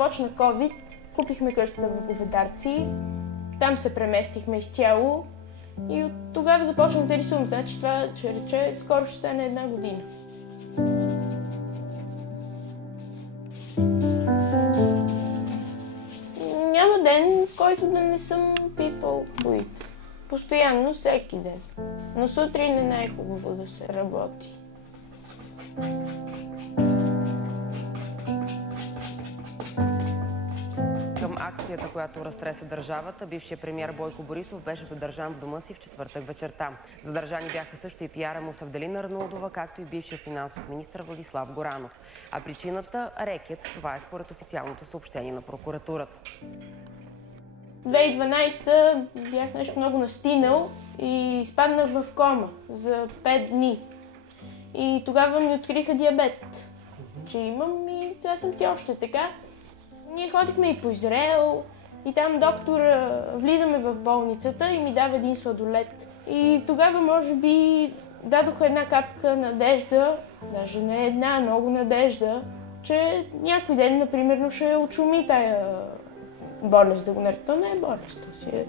започна COVID, купихме къщата в Говедарци, там се преместихме изцяло и от тогава започнах да рисувам. Значи това ще рече, скоро ще стане 1 година. Няма ден, в който да не съм people with. Постоянно, всеки ден. Но сутрин е най-хубаво да се работи. Към акцията, която разтреса държавата, бившият премиер Бойко Борисов беше задържан в дома си в четвъртък вечерта. Задържани бяха също и пиара му Севделина Арнаудова, както и бившия финансов министър Владислав Горанов. А причината – рекет. Това е според официалното съобщение на прокуратурата. 2012 бях нещо много настинал и изпаднах в кома за 5 дни. И тогава ми откриха диабет, че имам и сега съм си още така. Ние ходихме и по Израел и там доктор, влизаме в болницата и ми дава един сладолед. И тогава може би дадоха една капка надежда, даже не една, много надежда, че някой ден, например, ще отшуми тая болест, да го нарека. То не е болест, то си е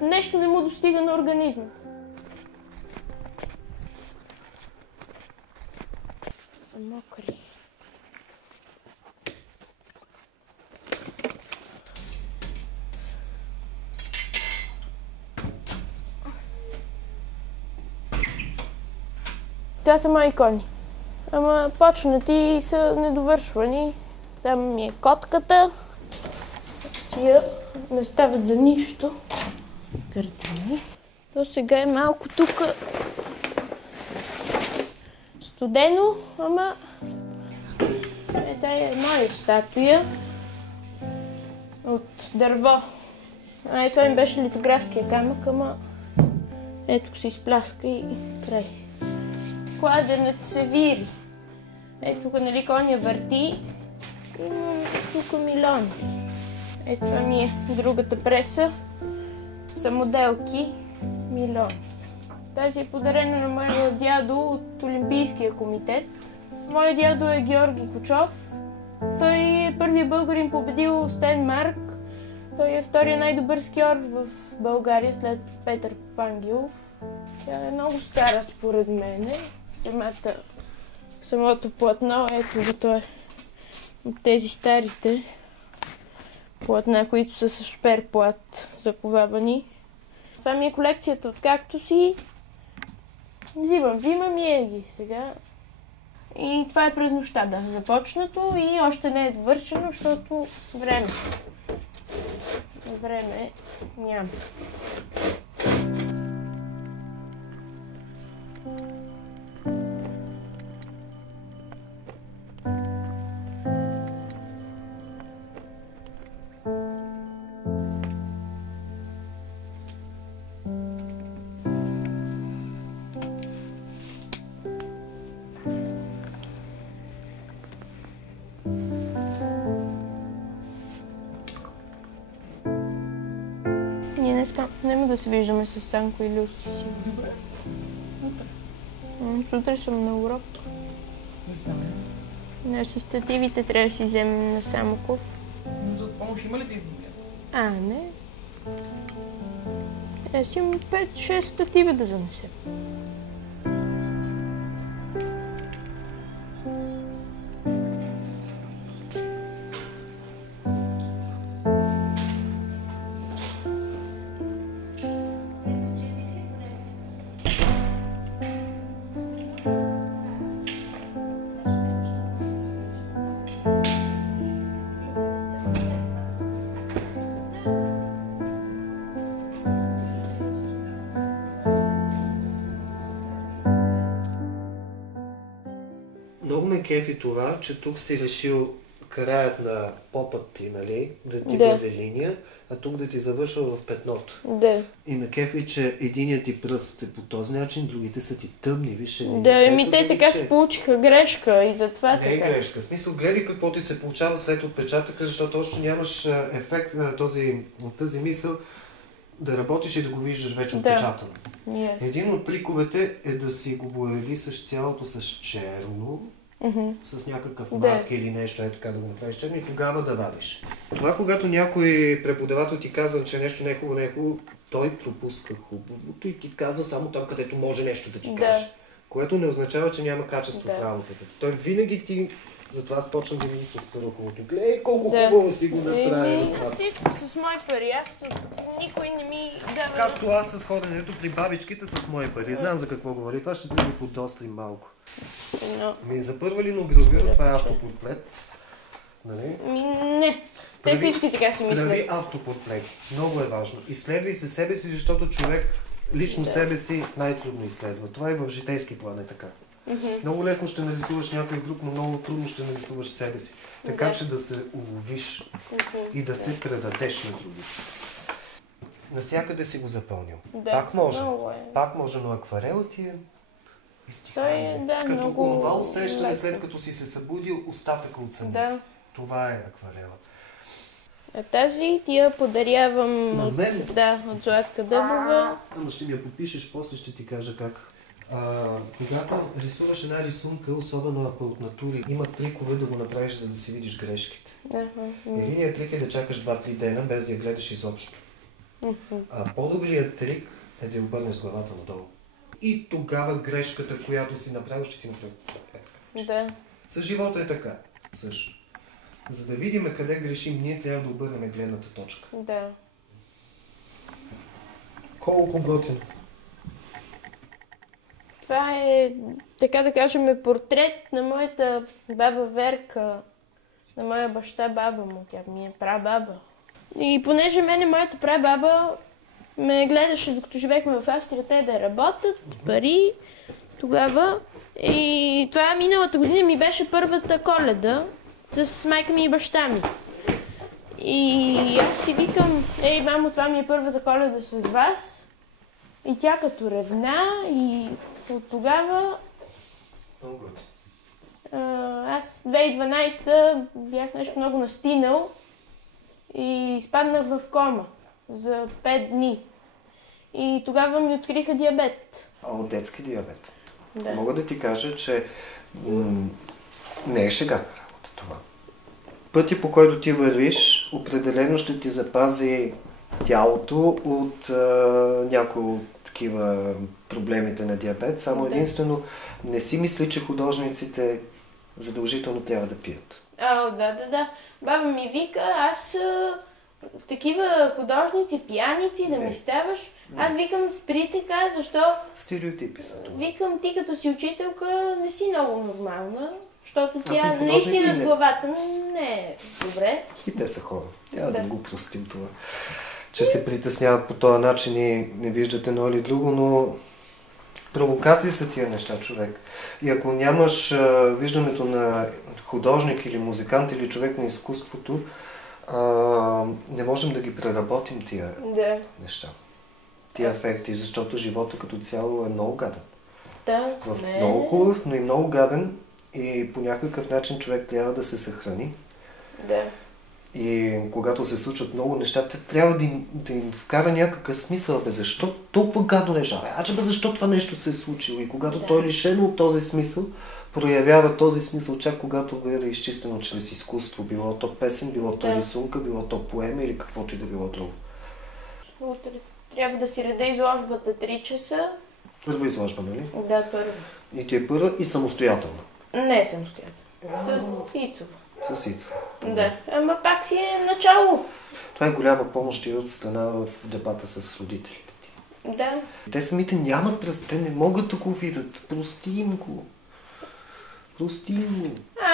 нещо не му достига на организма. Са мокри. Това са мои кони. Ама почнати и са недовършвани. Там ми е котката. Тия не стават за нищо. Картини. То сега е малко тук студено, ама тая е моя статуя от дърво. Това ми беше литографския камък, ама ето се изпляска и край. Кладенец се вири. Ето тук, нали, коня върти. Имам тук милиони. Ето това ми е другата преса. За моделки милиони. Тази е подарена на моя дядо от Олимпийския комитет. Моя дядо е Георги Кочов. Той е първият българин победил Стенмарк. Той е втория най-добър скиор в България след Петър Пангелов. Тя е много стара според мене. Самото платно, ето го, то е от тези старите платна, които са с шперплат заковавани. Това ми е колекцията от кактуси. Взимам и еги сега. И това е през нощта, да, започнато и още не е довършено, защото време няма. Ние днеска няма да се виждаме с Санко и Люси. Добре. Утре съм на урок. Не знам. На асистативите трябва да си вземем на Самоков. Но за помощ има ли да идвам аз? Не. Аз имам 5-6 статива да занесем. Много ме кефи това, че тук си решил краят на попът ти, нали, да ти Да. бъде линия, а тук да ти завършва в петното. Да. И ме кефи, че единият ти пръст е по този начин, другите са ти тъмни, виж. Да, те така се получиха грешка и затова Не е така. грешка. В смисъл, гледай какво ти се получава след отпечатъка, защото още нямаш ефект на тази мисъл да работиш и да го виждаш вече отпечатано. Yes. Един от триковете е да си го уреди с цялото с черно с някакъв марк или нещо е така да го направиш черно и тогава да вадиш. Това, когато някой преподавател ти казва, че нещо не е хубаво, той пропуска хубавото и ти казва само там, където може нещо да ти каже. Което не означава, че няма качество в работата. Той винаги ти... Затова аз почвам да ми с първо хубавото. Гледай колко хубаво си го направи. Всичко с мои пари. Никой не ми дава... Както аз с ходенето при бабичките с мои пари. Знам за какво говори. Това ще трябва да подострим малко. За първа ли ноградира, това е автопортрет. Нали? Не. Те всички така си мислят. Прави автопортрет. Много е важно. Изследвай се себе си, защото човек лично себе си най-трудно изследва. Това и в житейски план е така. Много лесно ще нарисуваш някой друг, но много трудно ще нарисуваш себе си. Така че да се уловиш и да се предадеш на другите. Насякъде си го запълнил. Пак може. Пак може, но акварел ти е изтихание. Като онова усещане, след като си се събудил, остатъка от съня. Това е акварела. А тази ти я подарявам на мен? От Златка Дъбова. Ама ще ми я попишеш, после ще ти кажа как. Когато рисуваш една рисунка, особено ако от натури, има трикове да го направиш, за да си видиш грешките. Единият трик е да чакаш 2-3 дена, без да я гледаш изобщо. По-добрият трик е да я обърнеш с главата надолу. И тогава грешката, която си направил, ще ти направи. С живота е така. Също. За да видим къде грешим, ние трябва да обърнем гледната точка. Колко готино. Това е, така да кажем, портрет на моята баба Верка, на моя баща баба му, тя ми е прабаба. И понеже моята прабаба ме гледаше, докато живеехме в Австрия, те да работят, пари, тогава. И това миналата година ми беше първата Коледа с майка ми и баща ми. И аз си викам, мамо, това ми е първата Коледа с вас. И тя като ревна и от тогава... Аз 2012 бях нещо много настинал и изпаднах в кома за 5 дни. И тогава ми откриха диабет. От детски диабет. Мога да ти кажа, че не е шега работа това. Пътя, по който ти вървиш, определено ще ти запази тялото от някои от такива проблемите на диабет. Само единствено не си мисли, че художниците задължително трябва да пият. Да. Баба ми вика, аз такива художници, пияници, да ми ставаш. Аз викам, спри така, защо... Стереотипи са това. Викам, ти като си учителка не си много нормална, защото тя наистина с главата не е добре. И те са хора. Трябва да го простим това. Че се притесняват по този начин и не виждат едно или друго, но провокации са тия неща, човек. И ако нямаш виждането на художник или музикант или човек на изкуството, не можем да ги преработим тия неща. Тия ефекти, защото живота като цяло е много гаден. Много хубав, но и много гаден и по някакъв начин човек трябва да се съхрани. И когато се случват много неща, трябва да им вкара някакъв смисъл. Защо толкова гадно неща? Защо това нещо се е случило? И когато той е лишен от този смисъл, проявява този смисъл чак когато бъде изчистено чрез изкуство. Било то песен, било то рисунка, било то поема или каквото и да било друго. Утре трябва да си реда изложбата 3 часа. Първа изложба, нали? Да, първа. И ти е първа и самостоятелна? Не самостоятелна. С Ицова. С Ицова. Да, ама пак си е начало. Това е голяма помощ и от страна в дебата с родителите ти. Да. Те самите нямат те не могат да го видят. Прости им го.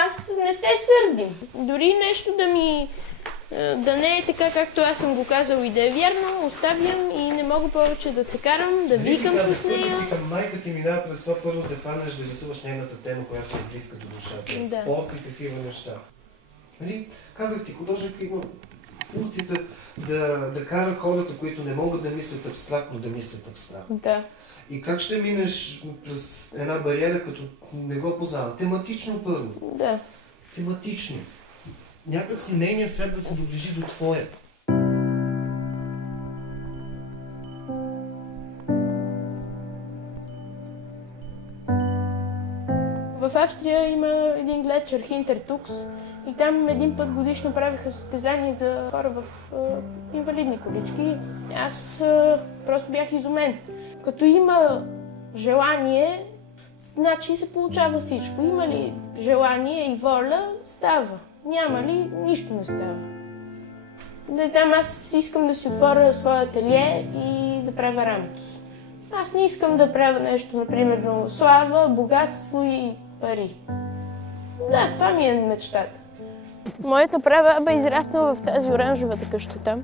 Аз не се сърдим. Дори нещо да не е така, както аз съм го казал и да е вярно, оставям и не мога повече да се карам, да викам с нея. Майка ти минава през това първо да хванеш да рисуваш нейната тема, която е близка до душата. Спорт и такива неща. Нали? Казах ти, художник има функцията да кара хората, които не могат да мислят абстрактно, да мислят абстрактно. И как ще минеш през една бариера, като не го познава? Тематично първо. Тематично. Някак си нейният свят да се доближи до твоя. В Австрия има един гледчер Хинтертукс и там един път годишно правиха състезания за хора в инвалидни колички. Аз просто бях изумен. Като има желание, значи се получава всичко. Има ли желание и воля, става. Няма ли, нищо не става. Не знам, аз искам да си отворя своя ателие и да правя рамки. Аз не искам да правя нещо, например, слава, богатство и пари. Да, това ми е мечтата. Моята прабаба е израснала в тази оранжевата къща там.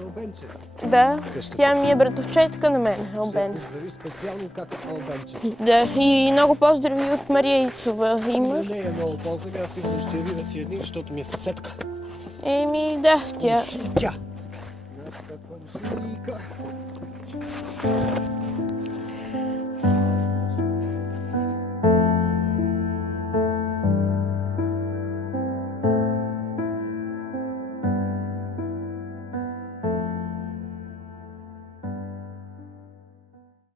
Албенче. Да, тя ми е братовчетка на мен, Албен. Поздрави специално как Албенче. Да, и много поздрави от Мария Ицова имаш. Не е много поздрави, аз сигурно ще я видя ти едни, защото ми е съседка. Еми, да, тя. Тя. Нашата комшийка.